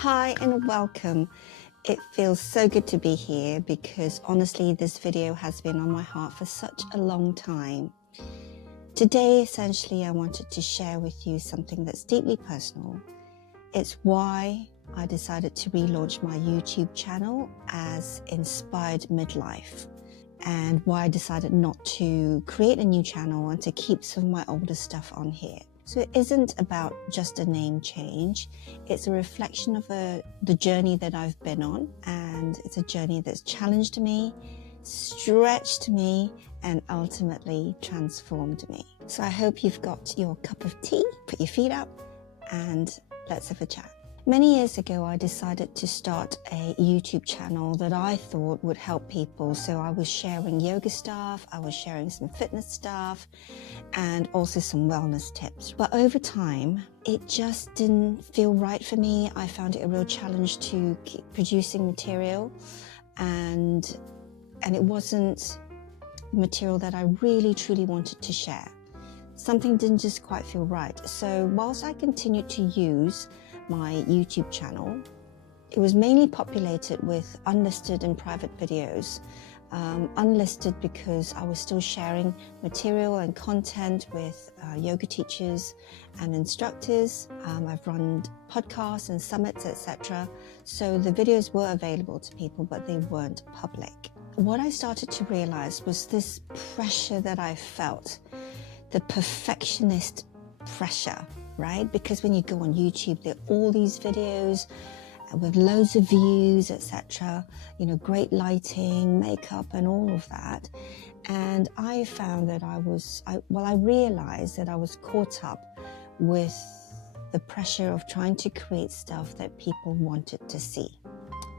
Hi and welcome. It feels so good to be here because honestly this video has been on my heart for such a long time. Today essentially I wanted to share with you something that's deeply personal. It's why I decided to relaunch my YouTube channel as Inspired Midlife, and why I decided not to create a new channel and to keep some of my older stuff on here. So it isn't about just a name change. It's a reflection of the journey that I've been on, and it's a journey that's challenged me, stretched me, and ultimately transformed me. So I hope you've got your cup of tea, put your feet up, and let's have a chat. Many years ago, I decided to start a YouTube channel that I thought would help people. So I was sharing yoga stuff, I was sharing some fitness stuff, and also some wellness tips. But over time, it just didn't feel right for me. I found it a real challenge to keep producing material, and it wasn't material that I really truly wanted to share. Something didn't just quite feel right. So whilst I continued to use my YouTube channel, it was mainly populated with unlisted and private videos. Unlisted because I was still sharing material and content with yoga teachers and instructors. I've run podcasts and summits, etc. So the videos were available to people, but they weren't public. What I started to realize was this pressure that I felt, the perfectionist pressure, right? Because when you go on YouTube, there are all these videos with loads of views, etc. You know, great lighting, makeup, and all of that. And I found that I realized that I was caught up with the pressure of trying to create stuff that people wanted to see,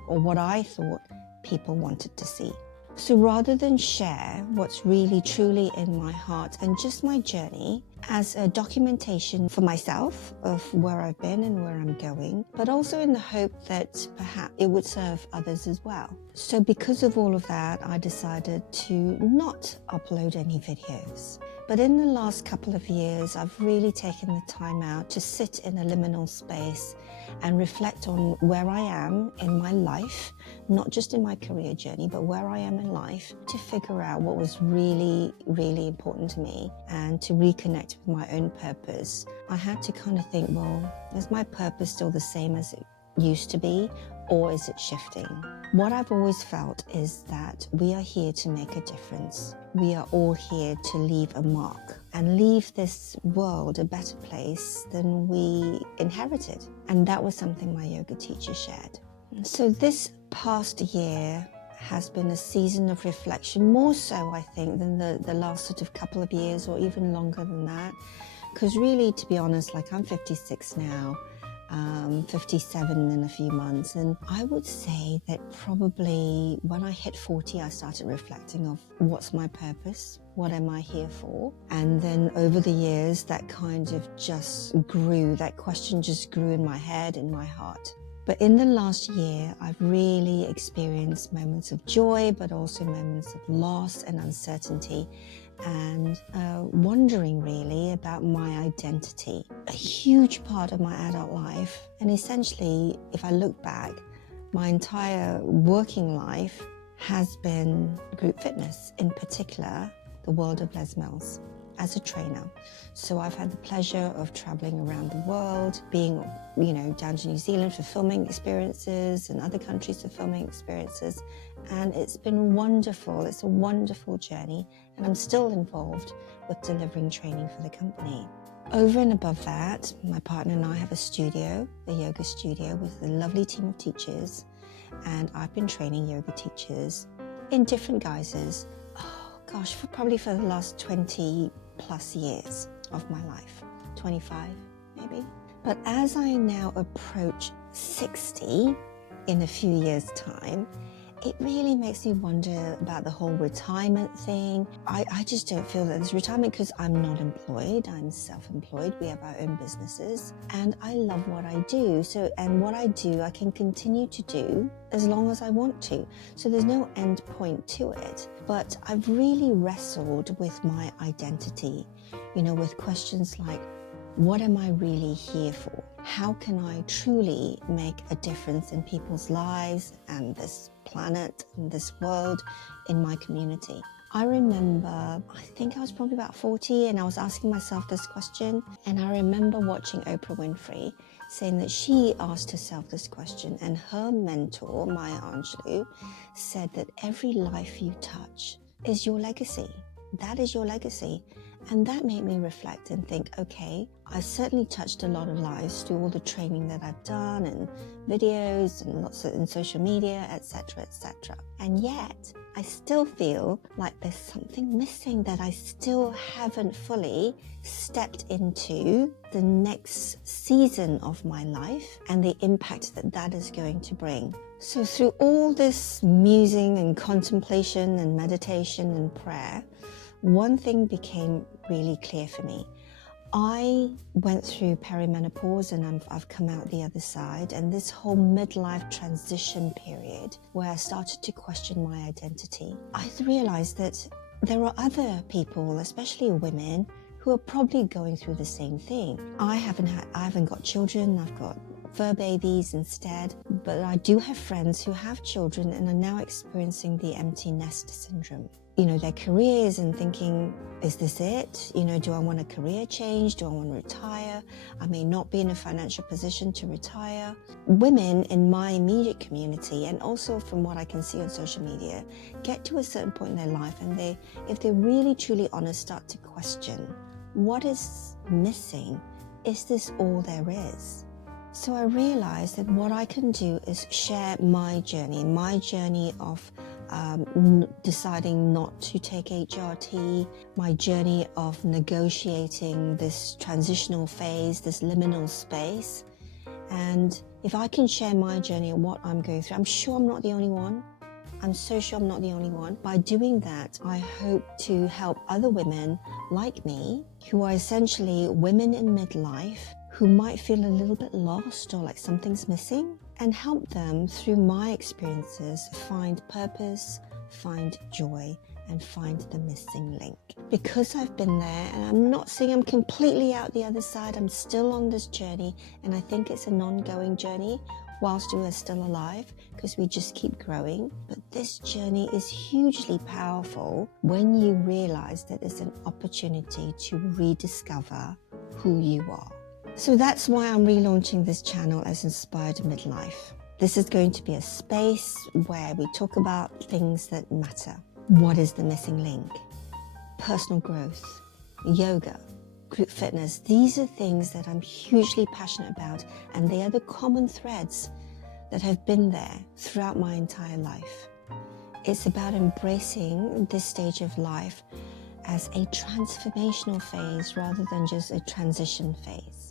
or what I thought people wanted to see. So rather than share what's really truly in my heart and just my journey as a documentation for myself of where I've been and where I'm going, but also in the hope that perhaps it would serve others as well. So because of all of that, I decided to not upload any videos. But in the last couple of years, I've really taken the time out to sit in a liminal space and reflect on where I am in my life, not just in my career journey, but where I am in life, to figure out what was really, really important to me and to reconnect with my own purpose. I had to kind of think, well, is my purpose still the same as it used to be, or is it shifting? What I've always felt is that we are here to make a difference. We are all here to leave a mark and leave this world a better place than we inherited. And that was something my yoga teacher shared. So this past year has been a season of reflection, more so I think than the last sort of couple of years, or even longer than that. Because really, to be honest, like I'm 56 now, 57 in a few months, and I would say that probably when I hit 40 I started reflecting of what's my purpose, what am I here for? And then over the years that kind of just grew, that question just grew in my head, in my heart. But in the last year, I've really experienced moments of joy, but also moments of loss and uncertainty, and wondering really about my identity. A huge part of my adult life, and essentially, if I look back, my entire working life has been group fitness, in particular, the world of Les Mills as a trainer. So I've had the pleasure of traveling around the world, being, down to New Zealand for filming experiences and other countries for filming experiences. And it's been wonderful. It's a wonderful journey. And I'm still involved with delivering training for the company. Over and above that, my partner and I have a studio, a yoga studio with a lovely team of teachers. And I've been training yoga teachers in different guises, probably for the last 20 plus years of my life, 25 maybe. But as I now approach 60 in a few years' time, it really makes me wonder about the whole retirement thing. I just don't feel that there's retirement because I'm not employed. I'm self-employed. We have our own businesses and I love what I do. And what I do, I can continue to do as long as I want to. So there's no end point to it. But I've really wrestled with my identity, with questions like, What am I really here for? How can I truly make a difference in people's lives and this planet and this world in my community? I remember, I think I was probably about 40 and I was asking myself this question, and I remember watching Oprah Winfrey saying that she asked herself this question, and her mentor, Maya Angelou, said that every life you touch is your legacy. That is your legacy. And that made me reflect and think, okay, I've certainly touched a lot of lives through all the training that I've done and videos and lots of in social media, etc., etc. And yet I still feel like there's something missing, that I still haven't fully stepped into the next season of my life and the impact that that is going to bring. So through all this musing and contemplation and meditation and prayer, one thing became really clear for me. I went through perimenopause and I've come out the other side, and this whole midlife transition period where I started to question my identity. I realized that there are other people, especially women, who are probably going through the same thing. I haven't got children, I've got fur babies instead, but I do have friends who have children and are now experiencing the empty nest syndrome. You know, their careers and thinking, is this it? You know, do I want a career change? Do I want to retire? I may not be in a financial position to retire. Women in my immediate community, and also from what I can see on social media, get to a certain point in their life and they, if they're really truly honest, start to question, what is missing? Is this all there is? So I realized that what I can do is share my journey of deciding not to take HRT, my journey of negotiating this transitional phase, this liminal space. And if I can share my journey and what I'm going through, I'm sure I'm not the only one. I'm so sure I'm not the only one. By doing that, I hope to help other women like me, who are essentially women in midlife, who might feel a little bit lost or like something's missing, and help them through my experiences find purpose, find joy, and find the missing link. Because I've been there, and I'm not saying I'm completely out the other side, I'm still on this journey, and I think it's an ongoing journey whilst we are still alive, because we just keep growing. But this journey is hugely powerful when you realize that it's an opportunity to rediscover who you are. So that's why I'm relaunching this channel as Inspired Midlife. This is going to be a space where we talk about things that matter. What is the missing link? Personal growth, yoga, group fitness. These are things that I'm hugely passionate about, and they are the common threads that have been there throughout my entire life. It's about embracing this stage of life as a transformational phase rather than just a transition phase.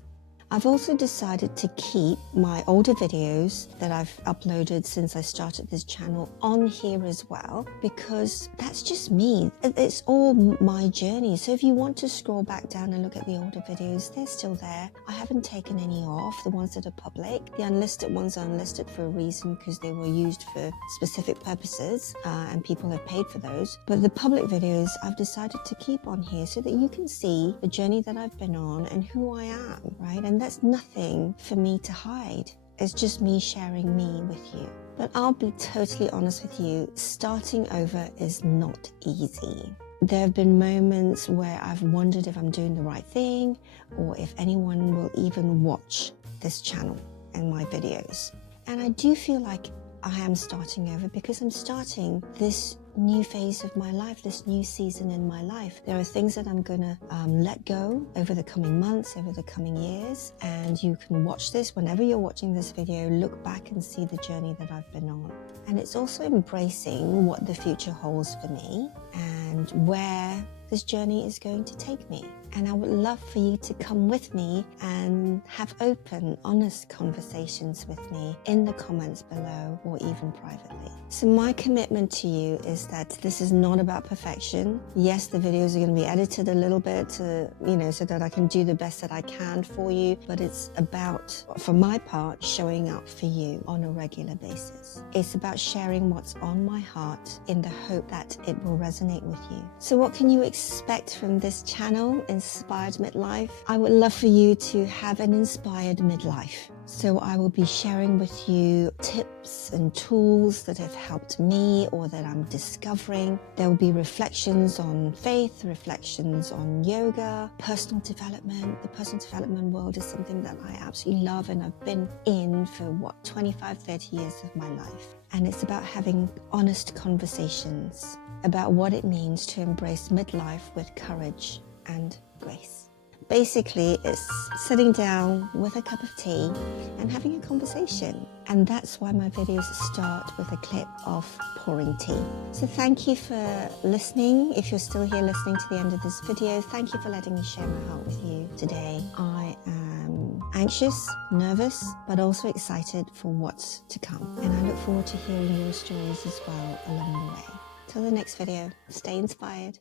I've also decided to keep my older videos that I've uploaded since I started this channel on here as well, because that's just me. It's all my journey. So if you want to scroll back down and look at the older videos, they're still there. I haven't taken any off, the ones that are public. The unlisted ones are unlisted for a reason, because they were used for specific purposes and people have paid for those. But the public videos I've decided to keep on here so that you can see the journey that I've been on and who I am, right? And that's nothing for me to hide. It's just me sharing me with you. But I'll be totally honest with you, starting over is not easy. There have been moments where I've wondered if I'm doing the right thing or if anyone will even watch this channel and my videos. And I do feel like I am starting over, because I'm starting this new phase of my life, this new season in my life. There are things that I'm gonna let go over the coming months, over the coming years, and you can watch this whenever you're watching this video, look back and see the journey that I've been on. And it's also embracing what the future holds for me and where this journey is going to take me. And I would love for you to come with me and have open, honest conversations with me in the comments below or even privately. So my commitment to you is that this is not about perfection. Yes, the videos are going to be edited a little bit to, so that I can do the best that I can for you. But it's about, for my part, showing up for you on a regular basis. It's about sharing what's on my heart in the hope that it will resonate with you. So what can you expect from this channel? inspired midlife. I would love for you to have an inspired midlife. So I will be sharing with you tips and tools that have helped me or that I'm discovering. There will be reflections on faith, reflections on yoga, personal development. The personal development world is something that I absolutely love and I've been in for 25, 30 years of my life. And it's about having honest conversations about what it means to embrace midlife with courage and grace. Basically, it's sitting down with a cup of tea and having a conversation. And that's why my videos start with a clip of pouring tea. So thank you for listening. If you're still here listening to the end of this video, thank you for letting me share my heart with you today. I am anxious, nervous, but also excited for what's to come. And I look forward to hearing your stories as well along the way. Till the next video, stay inspired.